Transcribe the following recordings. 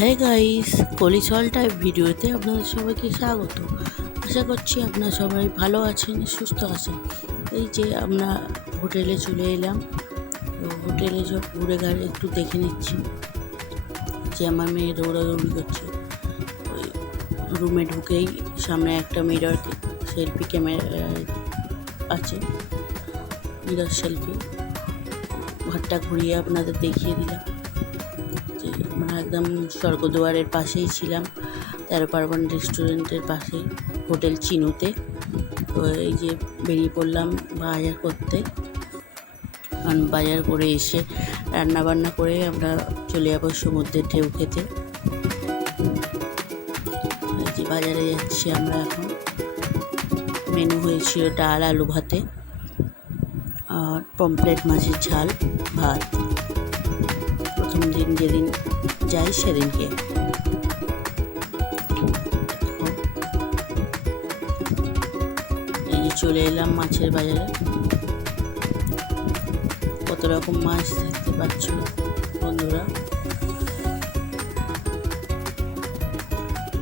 Hi guys, কলিসল type ভিডিওতে আপনাদের সবাইকে স্বাগত। আশা করছি আপনারা সবাই ভালো আছেন, সুস্থ আছেন। এই যে আমরা হোটেলে চলে এলাম, তো হোটেলে সব ঘুরে ঘাড়ে একটু দেখে নিচ্ছি যে আমার মেয়ে দৌড়াদৌড়ি করছে। ওই রুমে ঢুকেই সামনে একটা মিরর সেলফি ক্যামেরা আছে, মিরর সেলফি। ঘরটা ঘুরিয়ে আপনাদের দেখিয়ে দিলাম। আমরা একদম স্বর্গদুয়ারের পাশেই ছিলাম, 13 পার্বণ রেস্টুরেন্টের পাশেই, হোটেল চিনুতে। তো এই যে বেরিয়ে পড়লাম বাজার করতে, কারণ বাজার করে এসে রান্নাবান্না করে আমরা চলে যাবো সমুদ্রের ঢেউ খেতে। এই যে বাজারে যাচ্ছি আমরা এখন। মেনু হয়েছিল ডাল, আলু ভাতে আর পমফ্রেট মাছের ঝাল, ভাত। প্রথম দিন যেদিন যাই সেদিনকে। এই যে চলে এলাম মাছের বাজারে। কত রকম মাছ দেখতে পাচ্ছ বন্ধুরা,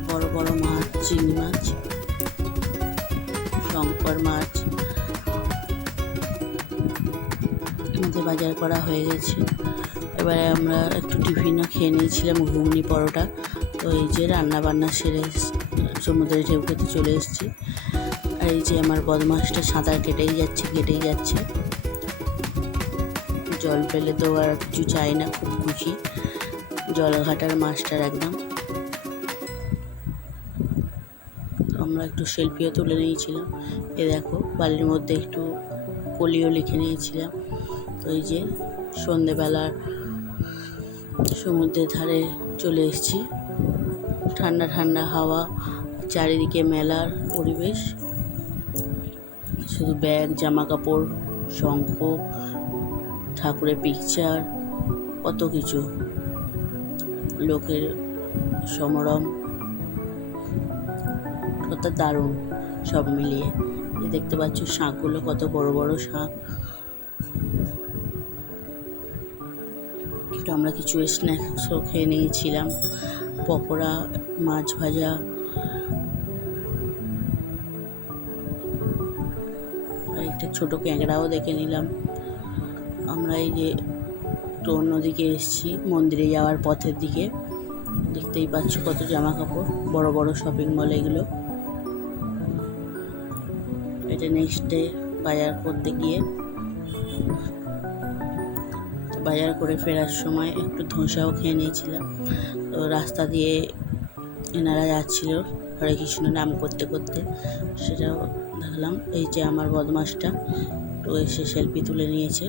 বড় বড় মাছ, চিংড়ি মাছ, শঙ্কর মাছ। আমাদের বাজার করা হয়ে গেছে। এবারে আমরা একটু টিফিনও খেয়ে নিয়েছিলাম, ঘুগনি পরোটা। তো এই যে রান্না বান্না সেরে সমুদ্রে ঢেউ খেতে চলে এসেছি। আর এই যে আমার বদমাসটা সাঁতার কেটেই যাচ্ছে। জল পেলে তো আর কিছু চাই না, খুব খুশি। জলঘাটার মাস্টার একদম। তো আমরা একটু সেলফিও তুলে নিয়েছিলাম। এ দেখো, বালির মধ্যে একটু কলিও লিখে নিয়েছিলাম। তো এই যে সন্ধেবেলার সমুদ্রের ধারে চলে এসেছি। ঠান্ডা ঠান্ডা হাওয়া, চারিদিকে মেলার পরিবেশ। শুধু ব্যাগ, জামা কাপড়, শঙ্খ, ঠাকুরের পিকচার, কত কিছু, লোকের সমারোহ, কত দারুণ সব মিলিয়ে। দেখতে পাচ্ছ শাঁখগুলো, কত বড় বড় শাঁখ। আমরা কিছু স্ন্যাক্সও খেয়ে নিয়েছিলাম, পকোড়া, মাছ ভাজা। আর একটা ছোটো ক্যাংড়াও দেখে নিলাম। আমরা এই যে একটু অন্যদিকে এসেছি, মন্দিরে যাওয়ার পথের দিকে। দেখতেই পাচ্ছ কত জামা কাপড়, বড় বড় শপিং মল এগুলো। এটা নেক্সট ডে বাজার করতে গিয়ে। বাজার করে ফেরার সময় একটু ধোসাও খেয়ে নিয়েছিলাম। তো রাস্তা দিয়ে এনারা যাচ্ছিল হরে কৃষ্ণ নাম করতে করতে, সেটাও দেখলাম। এই যে আমার বদমাসটা তো এসে সেলফি তুলে নিয়েছে।